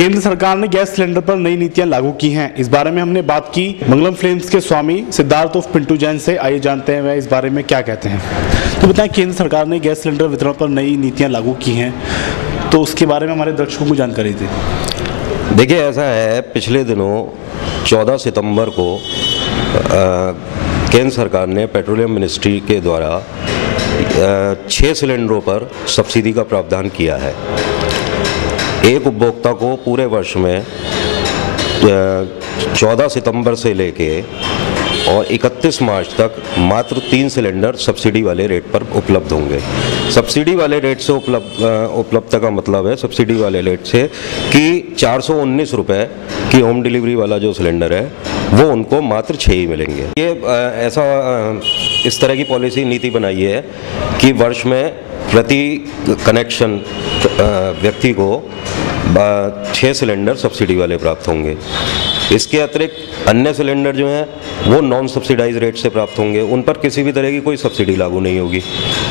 केंद्र सरकार ने गैस सिलेंडर पर नई नीतियां लागू की हैं। इस बारे में हमने बात की मंगलम फिल्म्स के स्वामी सिद्धार्थ उर्फ पिंटू जैन से। आइए जानते हैं वह इस बारे में क्या कहते हैं। तो बताएं, केंद्र सरकार ने गैस सिलेंडर वितरण पर नई नीतियां लागू की हैं, तो उसके बारे में हमारे दर्शकों को जानकारी दें। देखिए, ऐसा है, पिछले दिनों 14 सितंबर को केंद्र सरकार ने पेट्रोलियम मिनिस्ट्री के द्वारा 6 सिलेंडरों पर सब्सिडी का प्रावधान किया है। एक उपभोक्ता को पूरे वर्ष में 14 सितंबर से लेके और 31 मार्च तक मात्र 3 सिलेंडर सब्सिडी वाले रेट पर उपलब्ध होंगे। सब्सिडी वाले रेट से उपलब्धता का मतलब है सब्सिडी वाले रेट से कि 419 रुपये की होम डिलीवरी वाला जो सिलेंडर है वो उनको मात्र 6 ही मिलेंगे। ये ऐसा इस तरह की पॉलिसी नीति बनाई है कि वर्ष में प्रति कनेक्शन व्यक्ति को 6 सिलेंडर सब्सिडी वाले प्राप्त होंगे। इसके अतिरिक्त अन्य सिलेंडर जो हैं वो नॉन सब्सिडाइज रेट से प्राप्त होंगे, उन पर किसी भी तरह की कोई सब्सिडी लागू नहीं होगी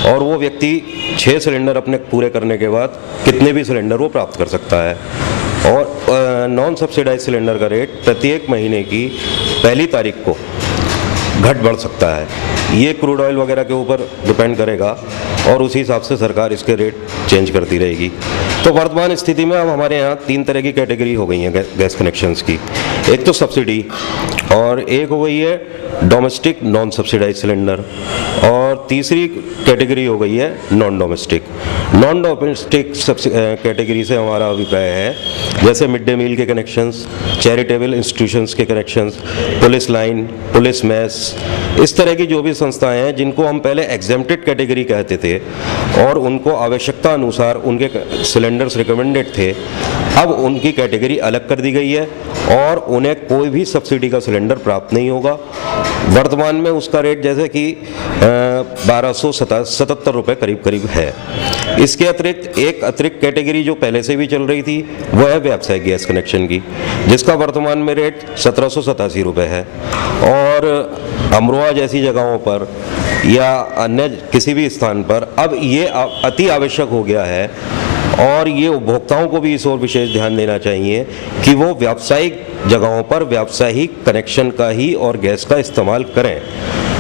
और वो व्यक्ति 6 सिलेंडर अपने पूरे करने के बाद कितने भी सिलेंडर वो प्राप्त कर सकता है। और नॉन सब्सिडाइज सिलेंडर का रेट प्रत्येक महीने की पहली तारीख को घट बढ़ सकता है। ये क्रूड ऑयल वगैरह के ऊपर डिपेंड करेगा और उसी हिसाब से सरकार इसके रेट चेंज करती रहेगी। तो वर्तमान स्थिति में अब हमारे यहाँ 3 तरह की कैटेगरी हो गई हैं गैस कनेक्शंस की। एक तो सब्सिडी और एक हो गई है डोमेस्टिक नॉन सब्सिडाइज सिलेंडर और तीसरी कैटेगरी हो गई है non domestic. Non domestic category से हमारा अभिप्राय है जैसे मिड डे मील के कनेक्शंस, चैरिटेबल इंस्टीट्यूशंस के connections, police line, police mess, इस तरह की जो भी संस्थाएं हैं जिनको हम पहले एग्जेम्प्टेड कैटेगरी कहते थे और उनको आवश्यकता अनुसार उनके सिलेंडर्स रिकमेंडेड थे, अब उनकी कैटेगरी अलग कर दी गई है और उन्हें कोई भी सब्सिडी का सिलेंडर प्राप्त नहीं होगा। वर्तमान में उसका रेट जैसे कि 1277 रुपये करीब है। इसके अतिरिक्त एक अतिरिक्त कैटेगरी जो पहले से भी चल रही थी वो है व्यावसायिक गैस कनेक्शन की, जिसका वर्तमान में रेट 1787 रुपये है। और अमरोहा जैसी जगहों पर या अन्य किसी भी स्थान पर अब ये अति आवश्यक हो गया है और ये उपभोक्ताओं को भी इस ओर विशेष ध्यान देना चाहिए कि वो व्यावसायिक जगहों पर व्यावसायिक कनेक्शन का ही और गैस का इस्तेमाल करें,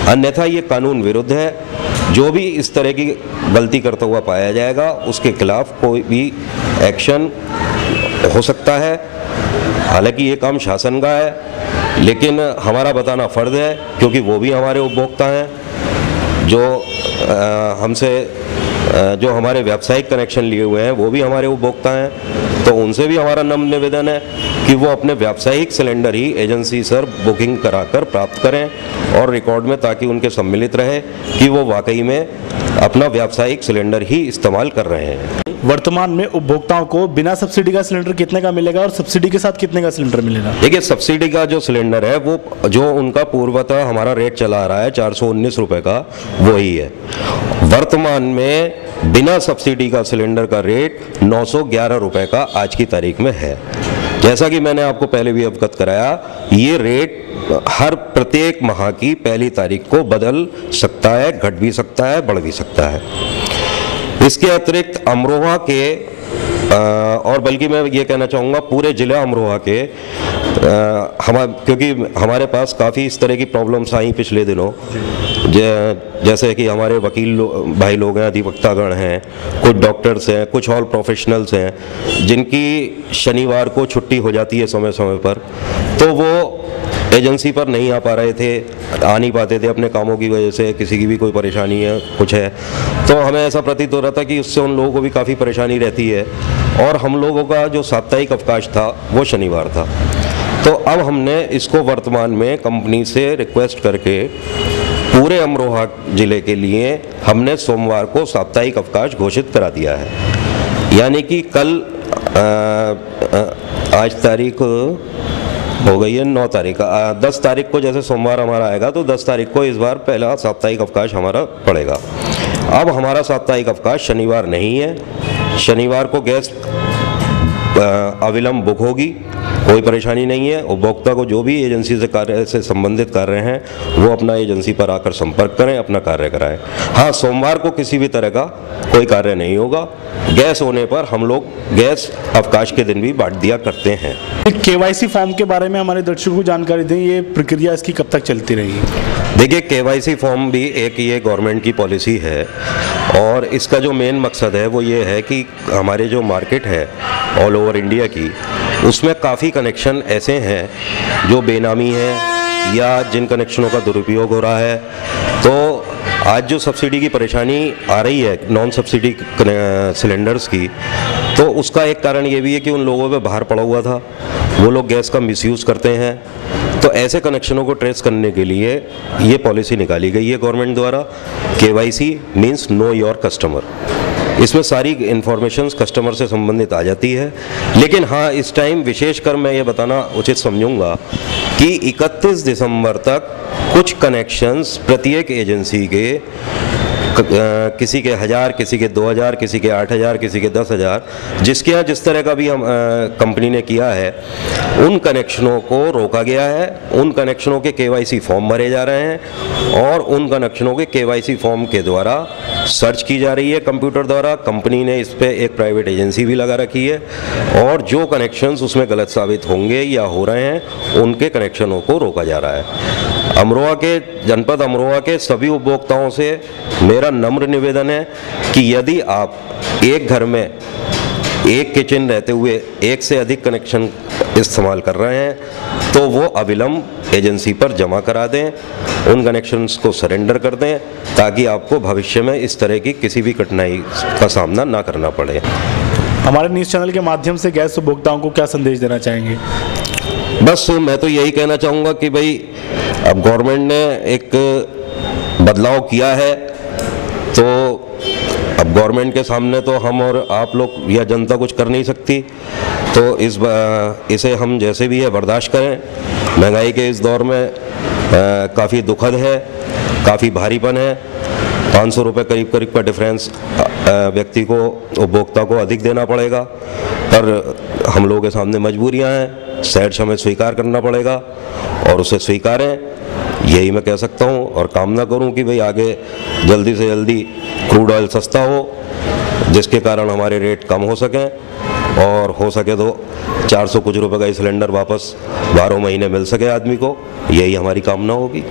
अन्यथा ये कानून विरुद्ध है। जो भी इस तरह की गलती करता हुआ पाया जाएगा उसके खिलाफ कोई भी एक्शन हो सकता है। हालांकि ये काम शासन का है लेकिन हमारा बताना फ़र्ज़ है क्योंकि वो भी हमारे उपभोक्ता हैं जो हमारे व्यावसायिक कनेक्शन लिए हुए हैं, वो भी हमारे उपभोक्ता हैं। तो उनसे भी हमारा नम्र निवेदन है कि वो अपने व्यावसायिक सिलेंडर ही एजेंसी से बुकिंग कराकर प्राप्त करें और रिकॉर्ड में, ताकि उनके सम्मिलित रहे कि वो वाकई में अपना व्यावसायिक सिलेंडर ही इस्तेमाल कर रहे हैं। वर्तमान में उपभोक्ताओं को बिना सब्सिडी का सिलेंडर कितने का मिलेगा और सब्सिडी के साथ कितने का सिलेंडर मिलेगा? देखिए, सब्सिडी का जो सिलेंडर है वो जो उनका पूर्वतः हमारा रेट चला आ रहा है 419 रुपये का, वही है। वर्तमान में बिना सब्सिडी का सिलेंडर का रेट 911 रुपये का आज की तारीख में है। जैसा कि मैंने आपको पहले भी अवगत कराया, ये रेट हर प्रत्येक माह की पहली तारीख को बदल सकता है, घट भी सकता है, बढ़ भी सकता है। इसके अतिरिक्त अमरोहा के और बल्कि मैं ये कहना चाहूँगा पूरे ज़िला अमरोहा के क्योंकि हमारे पास काफ़ी इस तरह की प्रॉब्लम्स आई पिछले दिनों, जैसे कि हमारे वकील भाई लोग हैं, अधिवक्तागण हैं, कुछ डॉक्टर्स हैं, कुछ और प्रोफेशनल्स हैं जिनकी शनिवार को छुट्टी हो जाती है समय समय पर, तो वो एजेंसी पर नहीं आ पा रहे थे, आ नहीं पाते थे अपने कामों की वजह से, किसी की भी कोई परेशानी है, कुछ है, तो हमें ऐसा प्रतीत हो रहा था कि उससे उन लोगों को भी काफ़ी परेशानी रहती है और हम लोगों का जो साप्ताहिक अवकाश था वो शनिवार था। तो अब हमने इसको वर्तमान में कंपनी से रिक्वेस्ट करके पूरे अमरोहा ज़िले के लिए हमने सोमवार को साप्ताहिक अवकाश घोषित करा दिया है। यानी कि कल आज तारीख हो गई है 9 तारीख, 10 तारीख को जैसे सोमवार हमारा आएगा तो 10 तारीख को इस बार पहला साप्ताहिक अवकाश हमारा पड़ेगा। अब हमारा साप्ताहिक अवकाश शनिवार नहीं है, शनिवार को गैस अविलंब बुक होगी कोई परेशानी नहीं है। उपभोक्ता को जो भी एजेंसी से कार्य से संबंधित कार्य हैं वो अपना एजेंसी पर आकर संपर्क करें, अपना कार्य कराएं। हाँ, सोमवार को किसी भी तरह का कोई कार्य नहीं होगा। गैस होने पर हम लोग गैस अवकाश के दिन भी बांट दिया करते हैं। केवाईसी फॉर्म के बारे में हमारे दर्शकों को जानकारी दें, ये प्रक्रिया इसकी कब तक चलती रहेगी? देखिए, केवाईसी फॉर्म भी एक ये गवर्नमेंट की पॉलिसी है और इसका जो मेन मकसद है वो ये है कि हमारे जो मार्केट है ऑल ओवर इंडिया की, उसमें काफ़ी कनेक्शन ऐसे हैं जो बेनामी हैं या जिन कनेक्शनों का दुरुपयोग हो रहा है। तो आज जो सब्सिडी की परेशानी आ रही है नॉन सब्सिडी सिलेंडर्स की, तो उसका एक कारण ये भी है कि उन लोगों पे भार पड़ा हुआ था, वो लोग गैस का मिसयूज़ करते हैं। तो ऐसे कनेक्शनों को ट्रेस करने के लिए ये पॉलिसी निकाली गई है गवर्नमेंट द्वारा। KYC means know your customer. इसमें सारी इन्फॉर्मेशंस कस्टमर से संबंधित आ जाती है। लेकिन हाँ, इस टाइम विशेषकर मैं ये बताना उचित समझूंगा कि 31 दिसंबर तक कुछ कनेक्शंस प्रत्येक एजेंसी के किसी के 1000, किसी के 2000, किसी के 8000, किसी के 10,000, जिसके यहाँ जिस तरह का भी हम कंपनी ने किया है, उन कनेक्शनों को रोका गया है। उन कनेक्शनों के केवाईसी फॉर्म भरे जा रहे हैं और उन कनेक्शनों के केवाईसी फॉर्म के द्वारा सर्च की जा रही है कंप्यूटर द्वारा। कंपनी ने इस पर एक प्राइवेट एजेंसी भी लगा रखी है और जो कनेक्शंस उसमें गलत साबित होंगे या हो रहे हैं उनके कनेक्शनों को रोका जा रहा है। जनपद अमरोहा के सभी उपभोक्ताओं से मेरा नम्र निवेदन है कि यदि आप एक घर में एक किचन रहते हुए एक से अधिक कनेक्शन इस्तेमाल कर रहे हैं तो वो अविलंब एजेंसी पर जमा करा दें, उन कनेक्शंस को सरेंडर कर दें, ताकि आपको भविष्य में इस तरह की किसी भी कठिनाई का सामना ना करना पड़े। हमारे न्यूज़ चैनल के माध्यम से गैस उपभोक्ताओं को क्या संदेश देना चाहेंगे? बस मैं तो यही कहना चाहूँगा कि भाई अब गवर्नमेंट ने एक बदलाव किया है, तो अब गवर्नमेंट के सामने तो हम और आप लोग या जनता कुछ कर नहीं सकती। तो इसे हम जैसे भी है बर्दाश्त करें। महंगाई के इस दौर में काफ़ी दुखद है, काफ़ी भारीपन है। 500 रुपये करीब करीब का डिफरेंस व्यक्ति को, उपभोक्ता को अधिक देना पड़ेगा, पर हम लोगों के सामने मजबूरियां हैं, सहर्ष हमें स्वीकार करना पड़ेगा और उसे स्वीकारें, यही मैं कह सकता हूं। और कामना करूं कि भाई आगे जल्दी से जल्दी क्रूड ऑयल सस्ता हो, जिसके कारण हमारे रेट कम हो सकें और हो सके तो 400 कुछ रुपये का सिलेंडर वापस 12 महीने मिल सके आदमी को, यही हमारी कामना होगी।